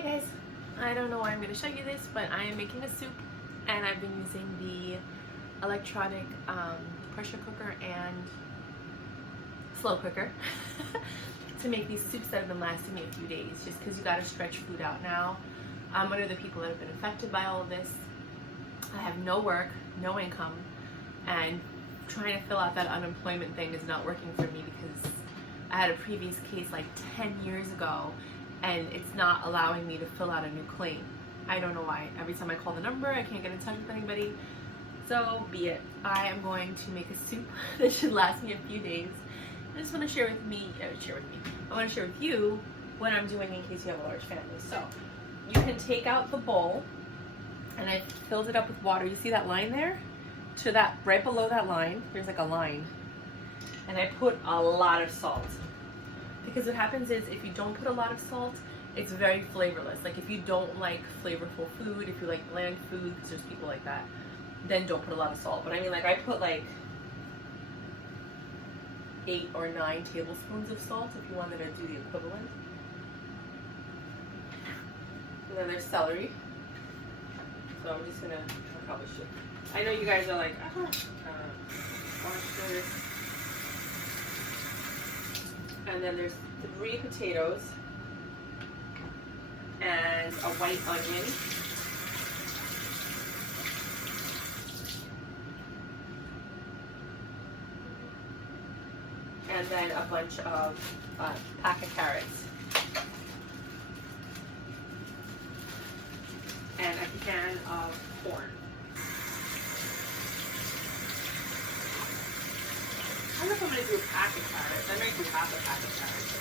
Hey guys, I don't know why I'm going to show you this, but I am making a soup and I've been using the electronic pressure cooker and slow cooker to make these soups that have been lasting me a few days, just because you got to stretch food out now. I'm one of the people that have been affected by all of this. I have no work, no income, and trying to fill out that unemployment thing is not working for me because I had a previous case like 10 years ago and it's not allowing me to fill out a new claim. I don't know why. Every time I call the number, I can't get in touch with anybody. So be it. I am going to make a soup that should last me a few days. I just want to share with I want to share with you what I'm doing in case you have a large family. So you can take out the bowl, and I filled it up with water. You see that line there? To that, right below that line, there's like a line. And I put a lot of salt. Because what happens is if you don't put a lot of salt, it's very flavorless. Like if you don't like flavorful food, if you like bland food, because there's people like that, then don't put a lot of salt. But I mean, like I put like 8 or 9 tablespoons of salt if you wanted to do the equivalent. And then there's celery. So I'm just gonna, I probably should. I know you guys are like, orange juice. And then there's 3 potatoes and a white onion. And then a bunch of pack of carrots. And a can of corn. I don't know if I'm going to do a pack of carrots. I might do half a pack of carrots.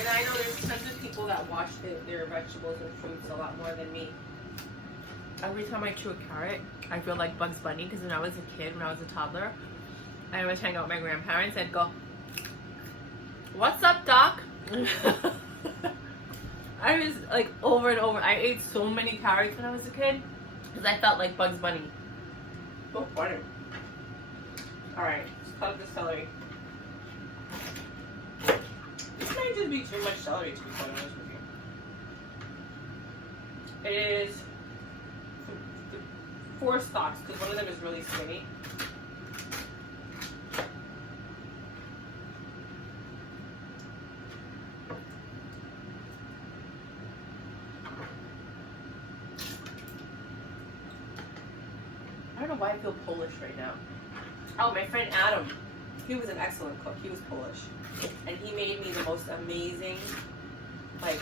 And I know there's tons of people that wash their vegetables and fruits a lot more than me. Every time I chew a carrot, I feel like Bugs Bunny, because when I was a kid, when I was a toddler, I always hang out with my grandparents and go, "What's up, Doc?" I was like over and over. I ate so many carrots when I was a kid because I felt like Bugs Bunny. So funny. Alright, just cut up the celery. This might just be too much celery, to be quite honest with you. It is 4 stalks because one of them is really skinny. I don't know why I feel Polish right now. Oh, my friend Adam, he was an excellent cook. He was Polish. And he made me the most amazing, like,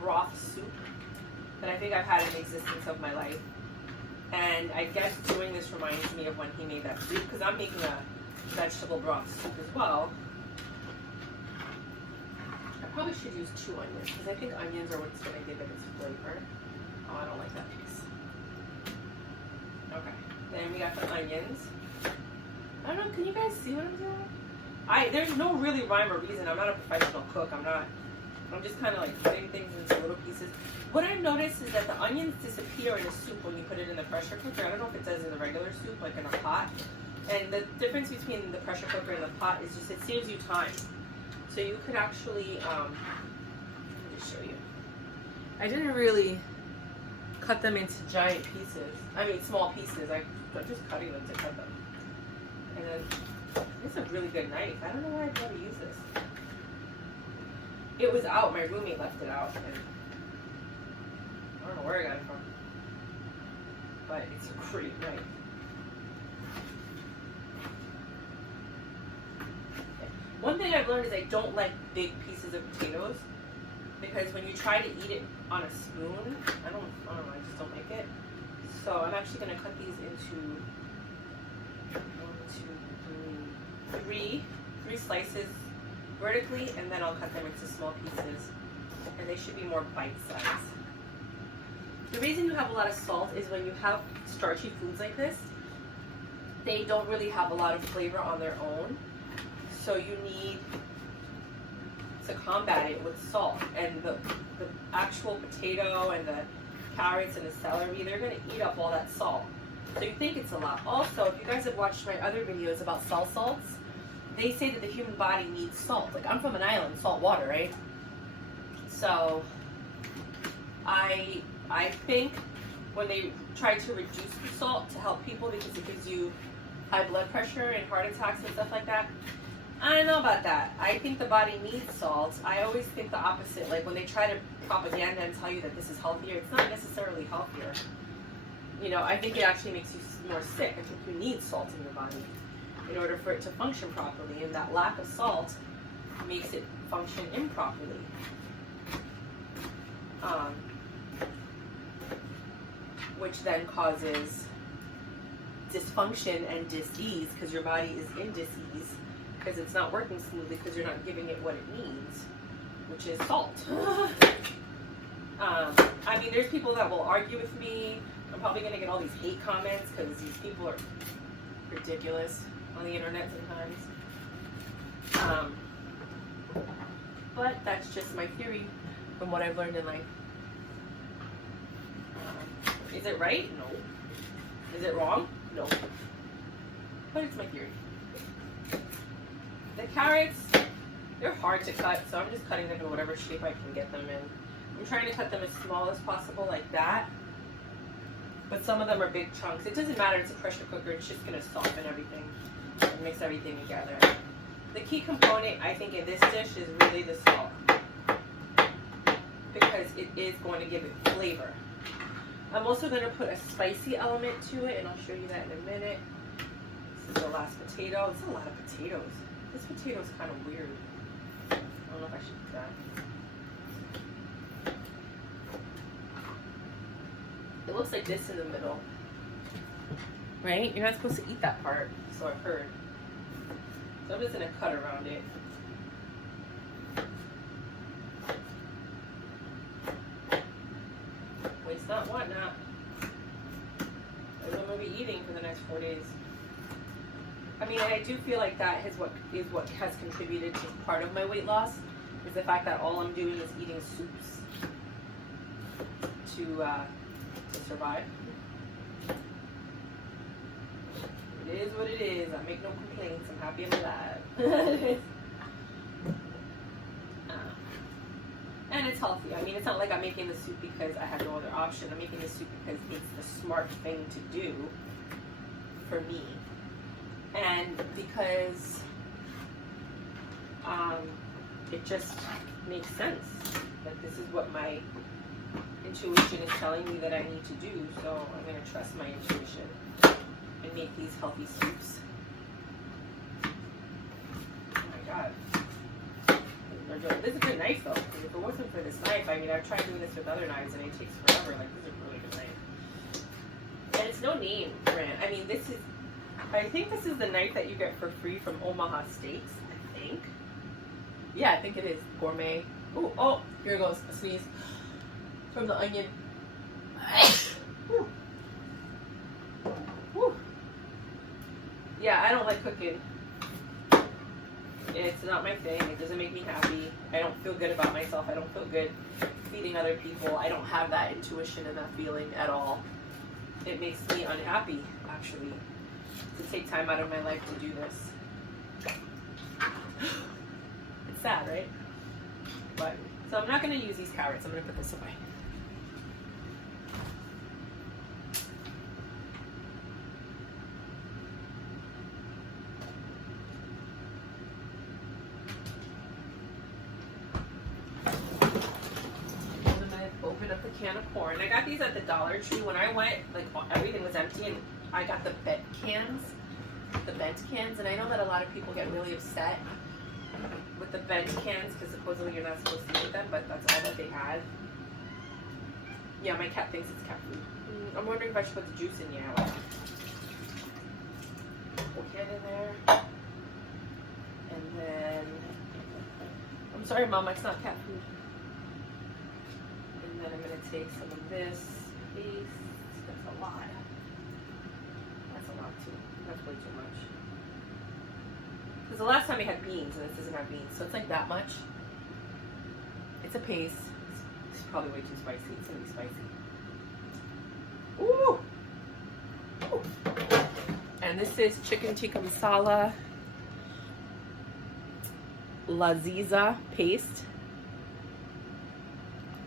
broth soup that I think I've had in the existence of my life. And I guess doing this reminds me of when he made that soup, because I'm making a vegetable broth soup as well. I probably should use 2 onions, because I think onions are what's going to give it its flavor. Oh, I don't like that piece. Okay, then we got the onions. I don't know, can you guys see what I'm doing? There's no really rhyme or reason. I'm not a professional cook. I'm just kind of like cutting things into little pieces. What I've noticed is that the onions disappear in a soup when you put it in the pressure cooker. I don't know if it does in the regular soup, like in a pot. And the difference between the pressure cooker and the pot is just it saves you time. So you could actually, let me just show you. I didn't really cut them into giant pieces. I mean small pieces. I'm just cutting them to cut them. And then it's a really good knife. I don't know why I'd never use this. It was out. My roommate left it out. And I don't know where I got it from. But it's a great knife. One thing I've learned is I don't like big pieces of potatoes. Because when you try to eat it on a spoon, I don't know, I just don't like it. So I'm actually going to cut these into 3 slices vertically, and then I'll cut them into small pieces. And they should be more bite-sized. The reason you have a lot of salt is when you have starchy foods like this, they don't really have a lot of flavor on their own. So you need to combat it with salt, and the actual potato and the carrots and the celery, they're going to eat up all that salt. So you think it's a lot. Also, if you guys have watched my other videos about salts, they say that the human body needs salt. Like, I'm from an island, salt water, right? So I think when they try to reduce the salt to help people because it gives you high blood pressure and heart attacks and stuff like that, I don't know about that. I think the body needs salt. I always think the opposite. Like, when they try to propaganda and tell you that this is healthier, it's not necessarily healthier. You know, I think it actually makes you more sick. I think you need salt in your body in order for it to function properly, and that lack of salt makes it function improperly. Which then causes dysfunction and dis-ease, because your body is in dis-ease because it's not working smoothly because you're not giving it what it needs, which is salt. I mean, there's people that will argue with me. I'm probably going to get all these hate comments because these people are ridiculous on the internet sometimes. But that's just my theory from what I've learned in life. Is it right? No. Is it wrong? No. But it's my theory. The carrots, they're hard to cut, so I'm just cutting them in whatever shape I can get them in. I'm trying to cut them as small as possible, like that. But some of them are big chunks. It doesn't matter, it's a pressure cooker. It's just going to soften everything and mix everything together. The key component, I think, in this dish is really the salt, because it is going to give it flavor. I'm also going to put a spicy element to it, and I'll show you that in a minute. This is the last potato. It's a lot of potatoes. This potato is kind of weird. I don't know if I should do that. It looks like this in the middle. Right? You're not supposed to eat that part, so I've heard. So I'm just going to cut around it. Waste not, want not. That's what I'm going to be eating for the next 4 days. I mean, I do feel like that is what has contributed to part of my weight loss, is the fact that all I'm doing is eating soups to survive. It is what it is. I make no complaints. I'm happy I'm alive. And it's healthy. I mean, it's not like I'm making the soup because I had no other option. I'm making the soup because it's the smart thing to do for me. And because it just makes sense. Like, this is what my intuition is telling me that I need to do, so I'm going to trust my intuition and make these healthy soups. Oh my god. This is a good knife though, because if it wasn't for this knife, I mean, I've tried doing this with other knives and it takes forever. Like, this is a really good knife. And it's no name brand. I mean, I think this is the knife that you get for free from Omaha Steaks, I think. Yeah, I think it is. Gourmet. Ooh, oh, here goes a sneeze from the onion. Woo. Woo. Yeah, I don't like cooking. It's not my thing. It doesn't make me happy. I don't feel good about myself. I don't feel good feeding other people. I don't have that intuition and that feeling at all. It makes me unhappy, actually, to take time out of my life to do this. It's sad, right? But so I'm not going to use these carrots. I'm going to put this away. Can of corn. I got these at the Dollar Tree. When I went, like, everything was empty, and I got the bent cans, and I know that a lot of people get really upset with the bent cans because supposedly you're not supposed to eat them, but that's all that they had. Yeah, my cat thinks it's cat food. I'm wondering if I should put the juice in. Yeah, well, put it in there, and then I'm sorry, Mom, it's not cat food. And then I'm going to take some of this paste. That's a lot. That's a lot too. That's way too much. Because the last time we had beans, and this doesn't have beans, so it's like that much. It's a paste. It's probably way too spicy. It's going to be spicy. Ooh! Ooh! And this is chicken tikka masala. Laziza paste.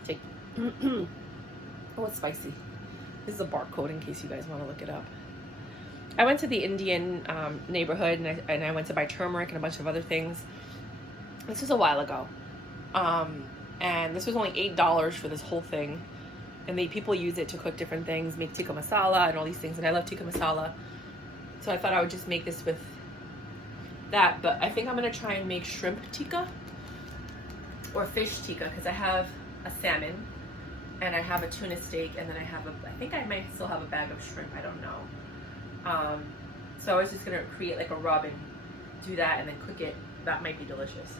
Take. Oh, it's spicy. This is a barcode in case you guys want to look it up. I went to the Indian neighborhood and I went to buy turmeric and a bunch of other things. This was a while ago. And this was only $8 for this whole thing. And people use it to cook different things, make tikka masala and all these things. And I love tikka masala. So I thought I would just make this with that. But I think I'm going to try and make shrimp tikka or fish tikka because I have a salmon and I have a tuna steak and then I think I might still have a bag of shrimp. I don't know. So I was just going to create like a rub and do that and then cook it. That might be delicious.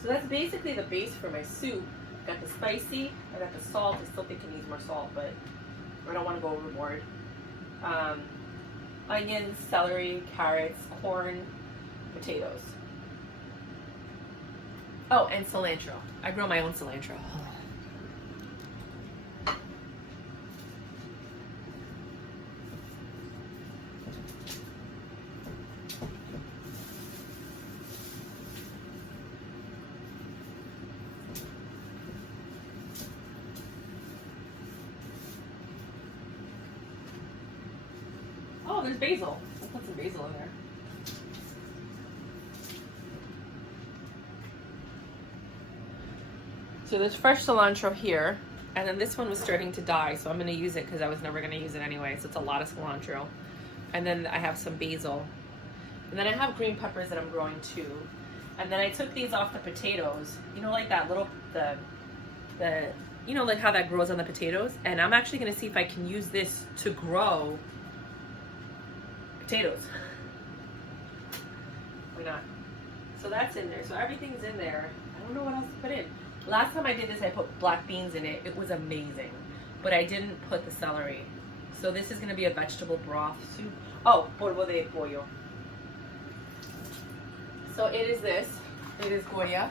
So that's basically the base for my soup. Got the spicy, I got the salt. I still think it needs more salt, but I don't want to go overboard. Onions, celery, carrots, corn, potatoes. Oh, and cilantro. I grow my own cilantro. Oh, there's basil. I'll put some basil in there. So there's fresh cilantro here, and then this one was starting to die, so I'm going to use it because I was never going to use it anyway, so it's a lot of cilantro. And then I have some basil. And then I have green peppers that I'm growing too. And then I took these off the potatoes. You know, like that little, you know, like how that grows on the potatoes? And I'm actually going to see if I can use this to grow potatoes. Why not? So that's in there. So everything's in there. I don't know what else to put in. Last time I did this, I put black beans in it. It was amazing. But I didn't put the celery. So this is going to be a vegetable broth soup. Oh, polvo de pollo. So it is this. It is Goya.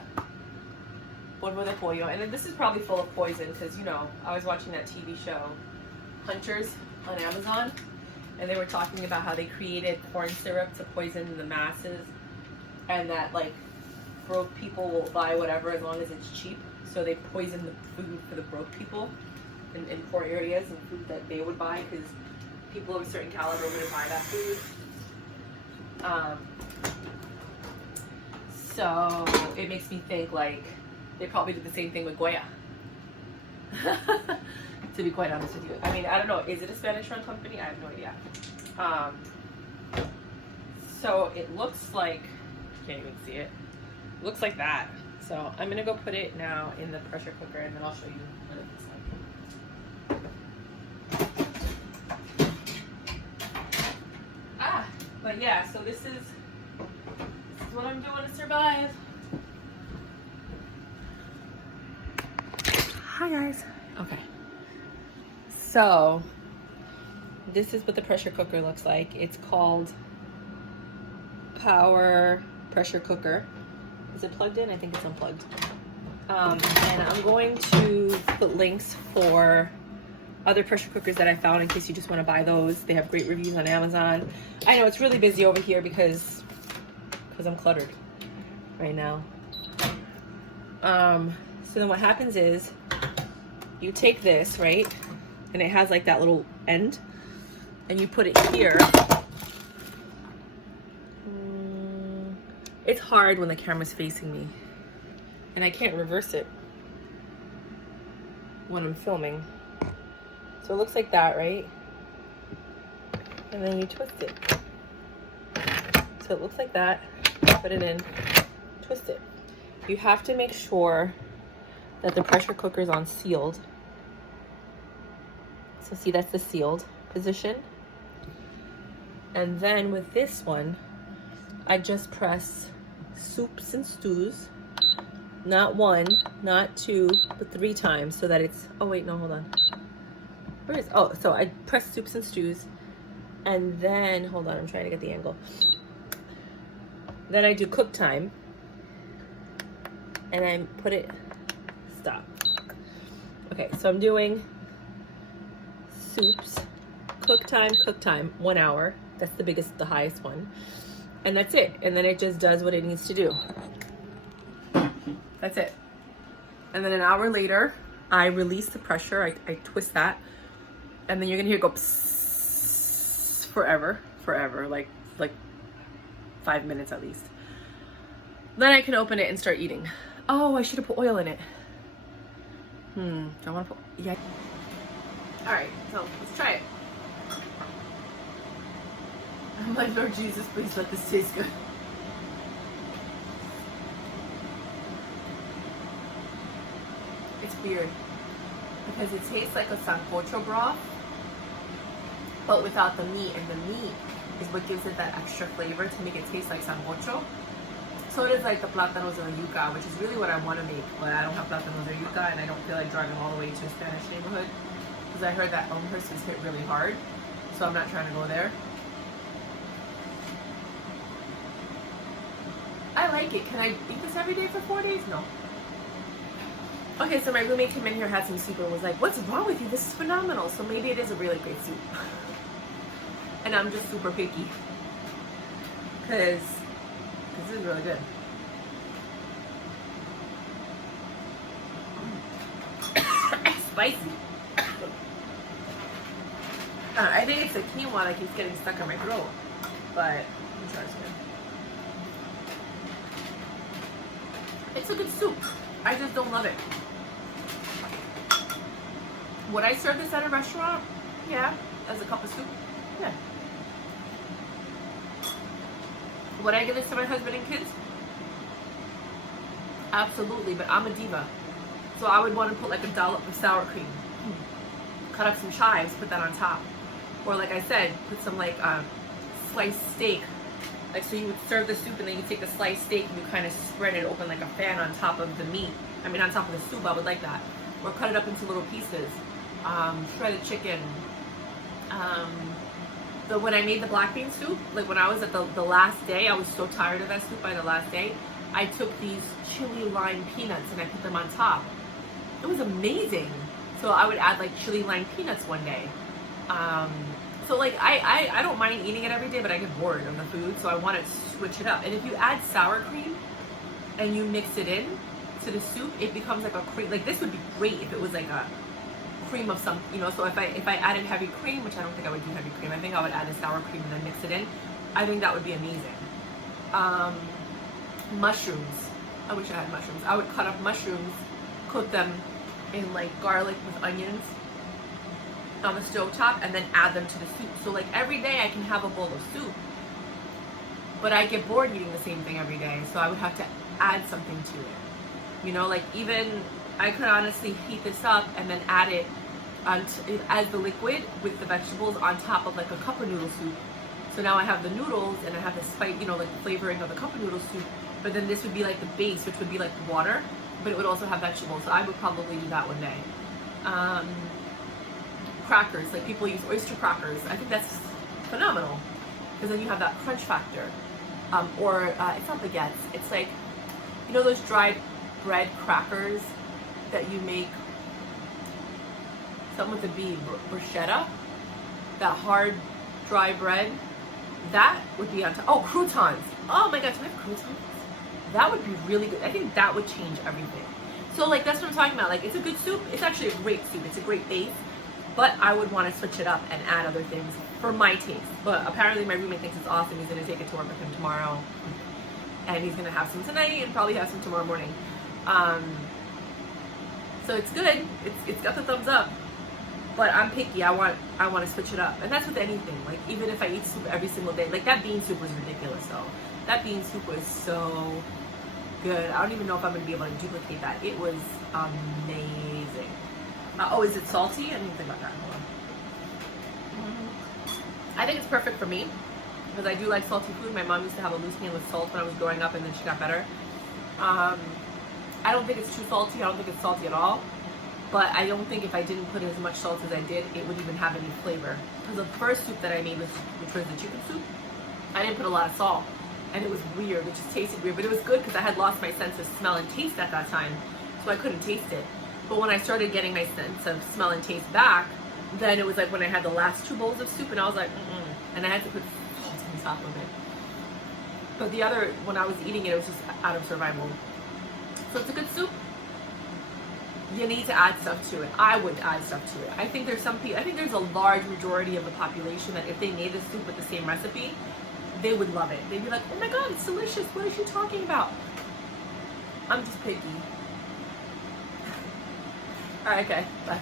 Polvo de pollo. And then this is probably full of poison because, you know, I was watching that TV show, Hunters, on Amazon. And they were talking about how they created corn syrup to poison the masses. And that, like, broke people will buy whatever as long as it's cheap. So they poison the food for the broke people in poor areas and food that they would buy because people of a certain caliber wouldn't buy that food. So it makes me think like they probably did the same thing with Goya. To be quite honest with you. I mean, I don't know. Is it a Spanish-run company? I have no idea. So it looks like, can't even see it. Looks like that. So I'm gonna go put it now in the pressure cooker and then I'll show you what it looks like. But yeah, so this is what I'm doing to survive. Hi guys. Okay. So this is what the pressure cooker looks like. It's called Power Pressure Cooker. Is it plugged in? I think it's unplugged. And I'm going to put links for other pressure cookers that I found in case you just want to buy those. They have great reviews on Amazon. I know it's really busy over here because I'm cluttered right now. So then what happens is you take this, right? And it has like that little end and you put it here. It's hard when the camera's facing me and I can't reverse it when I'm filming. So it looks like that, right? And then you twist it. So it looks like that. Put it in, twist it. You have to make sure that the pressure cooker is on sealed. So see, that's the sealed position. And then with this one, I just press soups and stews, not one, not two, but 3 times so that it's, oh wait, no, hold on. Where is, oh, so I press soups and stews and then, hold on, I'm trying to get the angle. Then I do cook time and I put it, stop. Okay, so I'm doing soups, cook time, 1 hour. That's the biggest, the highest one. And that's it. And then it just does what it needs to do. That's it. And then an hour later, I release the pressure. I twist that. And then you're gonna hear it go psss forever, like 5 minutes at least. Then I can open it and start eating. Oh, I should have put oil in it. Do I want to put, yeah. All right, so let's try it. I'm like, Lord Jesus, please let this taste good. It's weird because it tastes like a sancocho broth, but without the meat, and the meat is what gives it that extra flavor to make it taste like sancocho. So it is like the plátanos or the yuca, which is really what I want to make, but I don't have plátanos or yuca, and I don't feel like driving all the way to a Spanish neighborhood because I heard that Elmhurst is hit really hard, so I'm not trying to go there. I like it. Can I eat this every day for 4 days? No. Okay, so my roommate came in here, had some soup, and was like, what's wrong with you? This is phenomenal. So maybe it is a really great soup. And I'm just super picky because this is really good. It's spicy. I think it's the quinoa that keeps getting stuck in my throat, but I'm sure it's good. It's a good soup. I just don't love it. Would I serve this at a restaurant? Yeah. As a cup of soup? Yeah. Would I give this to my husband and kids? Absolutely, but I'm a diva. So I would want to put like a dollop of sour cream. Cut up some chives, put that on top. Or like I said, put some like sliced steak. Like, so you would serve the soup and then you take the sliced steak and you kind of spread it open like a fan on top of the meat. I mean, on top of the soup, I would like that. Or cut it up into little pieces. Shredded chicken. When I made the black bean soup, like when I was at the last day, I was so tired of that soup by the last day, I took these chili lime peanuts and I put them on top. It was amazing. So I would add like chili lime peanuts one day. So like I don't mind eating it every day, but I get bored of the food, so I want to switch it up. And if you add sour cream and you mix it in to the soup, it becomes like a cream. Like this would be great if it was like a cream of some, you know. So if I added heavy cream, which I don't think I would do heavy cream, I think I would add a sour cream and then mix it in. I think that would be amazing. Mushrooms. I wish I had mushrooms. I would cut up mushrooms, cook them in like garlic with onions on the stovetop, and then add them to the soup. So like every day I can have a bowl of soup, but I get bored eating the same thing every day, so I would have to add something to it. You know, like even I could honestly heat this up and then add it as the liquid with the vegetables on top of like a cup of noodle soup. So now I have the noodles and I have the spice, you know, like the flavoring of the cup of noodle soup, but then this would be like the base, which would be like water, but it would also have vegetables. So I would probably do that one day. Crackers, like people use oyster crackers. I think that's phenomenal because then you have that crunch factor. It's not baguettes. It's like, you know, those dried bread crackers that you make, something with a B, bruschetta, that hard dry bread, that would be on top. Oh, croutons. Oh my gosh, do I have croutons? That would be really good. I think that would change everything. So like that's what I'm talking about. Like it's a good soup. It's actually a great soup. It's a great base. But I would want to switch it up and add other things for my taste. But apparently my roommate thinks it's awesome. He's going to take it to work with him tomorrow. And he's going to have some tonight and probably have some tomorrow morning. So it's good. It's got the thumbs up. But I'm picky. I want to switch it up. And that's with anything. Like even if I eat soup every single day. Like that bean soup was ridiculous though. That bean soup was so good. I don't even know if I'm going to be able to duplicate that. It was amazing. Oh, is it salty? I didn't even think about that. Hold on. I think it's perfect for me because I do like salty food. My mom used to have a loose meal with salt when I was growing up, and then she got better. I don't think it's too salty. I don't think it's salty at all. But I don't think if I didn't put as much salt as I did, it would even have any flavor. Because the first soup that I made, which was the chicken soup, I didn't put a lot of salt. And it was weird. It just tasted weird. But it was good because I had lost my sense of smell and taste at that time. So I couldn't taste it. But when I started getting my sense of smell and taste back, then it was like when I had the last 2 bowls of soup and I was like, and I had to put salt on top of it. But the other, when I was eating it, it was just out of survival. So it's a good soup. You need to add stuff to it. I would add stuff to it. I think there's some people, I think there's a large majority of the population that if they made this soup with the same recipe, they would love it. They'd be like, oh my God, it's delicious. What is she talking about? I'm just picky. All right, okay, bye.